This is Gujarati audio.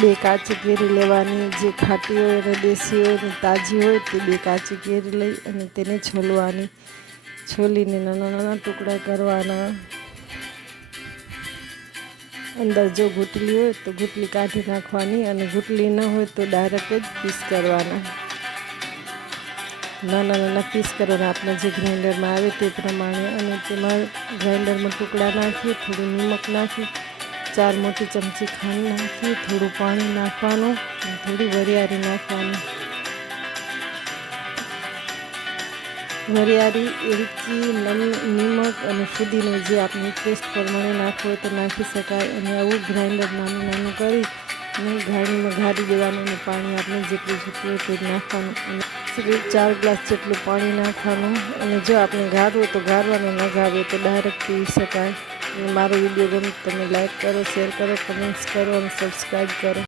બે કાચી કેરી લેવાની, જે ખાટી હોય અને દેશી હોય અને તાજી હોય તે બે કાચી કેરી લઈ અને તેને છોલવાની. છોલીને નાના નાના ટુકડા કરવાના. અંદર જો ગુટલી હોય તો ગુટલી કાઢી નાખવાની અને ગુટલી ન હોય તો ડાયરેક્ટ જ પીસ કરવાના. નાના નાના પીસ કરવાના આપણે જે ગ્રાઇન્ડરમાં આવે તે પ્રમાણે. અને તેમાં ગ્રાઇન્ડરમાં ટુકડા નાખી, થોડું નિમક નાખી, 4 મોટી ચમચી ખાંડ નાખી, થોડું પાણી નાખવાનું અને થોડી વરિયાળી નાખવાની. વરિયાળી, એલચી, નિમક અને ફુદીનો જે આપણે ટેસ્ટ પ્રમાણે નાખવું હોય તો નાખી શકાય. અને આવું ગ્રાઇન્ડર નાનું નાનું કરી અને ગાળી દેવાનું. અને પાણી આપણે જેટલું જોઈતું હોય તે નાખવાનું. અને 4 ગ્લાસ જેટલું પાણી નાખવાનું. અને જો આપણે ગાળવું તો ગાળવાનું, ન ગાળવું તો ડાયરેક્ટ પી શકાય. અને મારો વિડીયો ગમે તમે લાઈક કરો, શેર કરો, કમેન્ટ્સ કરો અને સબસ્ક્રાઈબ કરો.